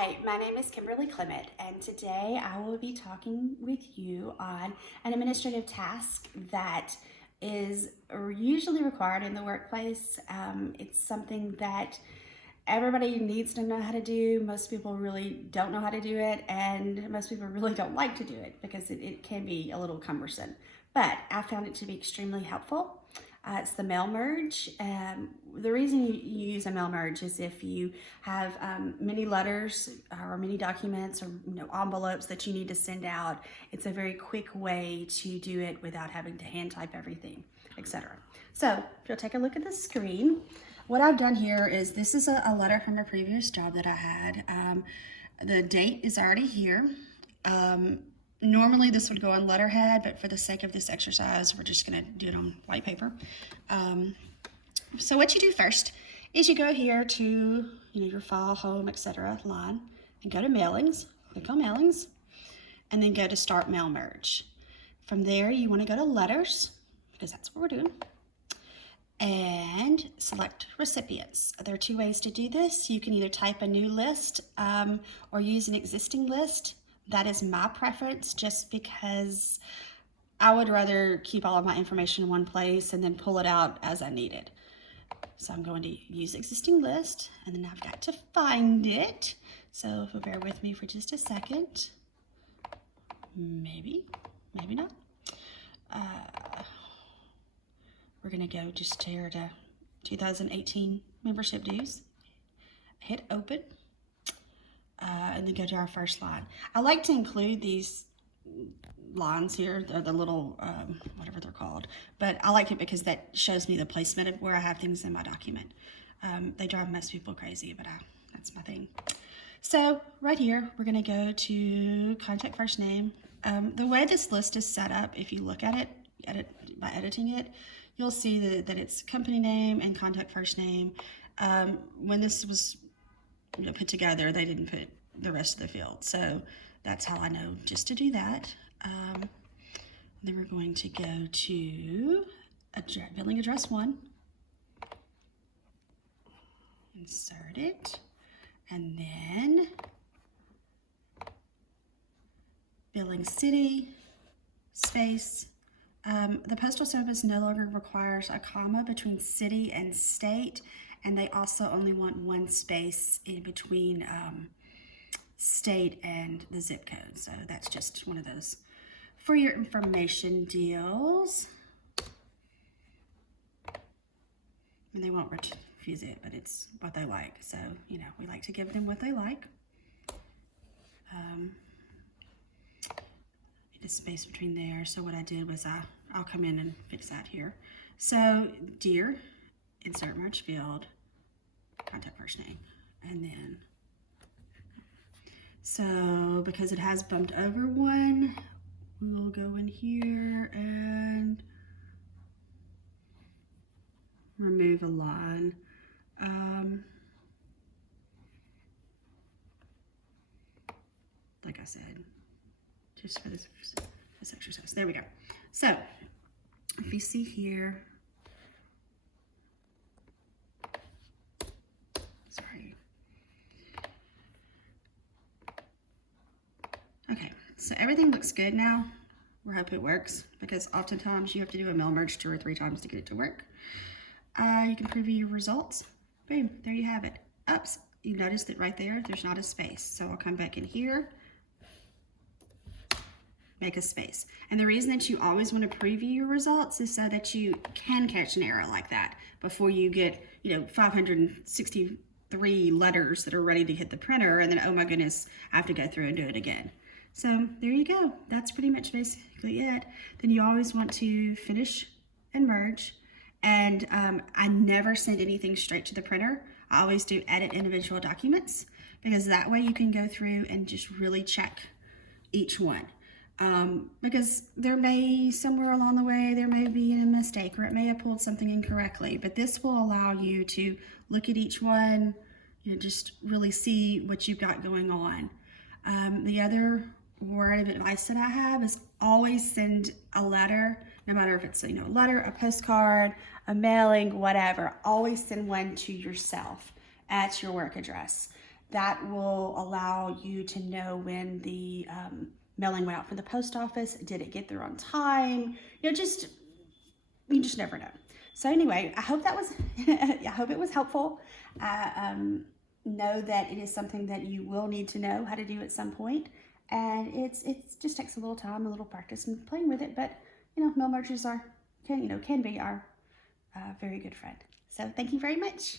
Hi, my name is Kimberly Clement, and today I will be talking with you on an administrative task that is usually required in the workplace. It's something that everybody needs to know how to do. Most people really don't know how to do it, and most people really don't like to do it because it can be a little cumbersome. But I found it to be extremely helpful. It's the mail merge. The reason you use a mail merge is if you have many letters or many documents or envelopes that you need to send out. It's a very quick way to do it without having to hand type everything, etc. So if you'll take a look at the screen, what I've done here is this is a letter from a previous job that I had. The date is already here. Normally this would go on letterhead, but for the sake of this exercise, we're just gonna do it on white paper. So what you do first is you go here to your file, home, etc. line, and go to mailings, click on mailings, and then go to start mail merge. From there, you wanna go to letters, because that's what we're doing, and select recipients. There are two ways to do this. You can either type a new list or use an existing list. That is my preference, just because I would rather keep all of my information in one place and then pull it out as I need it. So I'm going to use existing list, and then I've got to find it. So if you'll bear with me for just a second, maybe not. We're gonna go just here to 2018 membership dues, hit open. And then go to our first line. I like to include these lines here, the little, whatever they're called, but I like it because that shows me the placement of where I have things in my document. They drive most people crazy, but that's my thing. So right here, we're gonna go to contact first name. The way this list is set up, if you look at it, by editing it, you'll see that it's company name and contact first name. When this was put together, they didn't put the rest of the field, so that's how I know just to do that. Then we're going to go to billing address 1, insert it, and then billing city, space. The Postal Service no longer requires a comma between city and state, and they also only want one space in between state and the zip code. So that's just one of those for your information deals. And they won't refuse it, but it's what they like. So, we like to give them what they like. Need a space between there. So what I did was I'll come in and fix that here. So, dear, insert merge field, contact first name, and then, so because it has bumped over one, we'll go in here and remove a line. Like I said, just for this exercise. There we go. So if you see here, sorry. Okay, so everything looks good now. We hope it works, because oftentimes you have to do a mail merge 2 or 3 times to get it to work. You can preview your results. Boom, there you have it. Oops, you notice that right there, there's not a space. So I'll come back in here, make a space. And the reason that you always want to preview your results is so that you can catch an error like that before you get 563 letters that are ready to hit the printer, and then, oh my goodness, I have to go through and do it again. So there you go. That's pretty much basically it. Then you always want to finish and merge. And I never send anything straight to the printer. I always do edit individual documents, because that way you can go through and just really check each one. Because there may, somewhere along the way, there may be a mistake, or it may have pulled something incorrectly, but this will allow you to look at each one, just really see what you've got going on. The other word of advice that I have is always send a letter, no matter if it's a letter, a postcard, a mailing, whatever. Always send one to yourself at your work address. that will allow you to know when the mailing went out from the post office. Did it get there on time? You just never know. So anyway, I hope that was, I hope it was helpful. Know that it is something that you will need to know how to do at some point, and it's just takes a little time, a little practice, and playing with it. But mail mergers can be our very good friend. So thank you very much.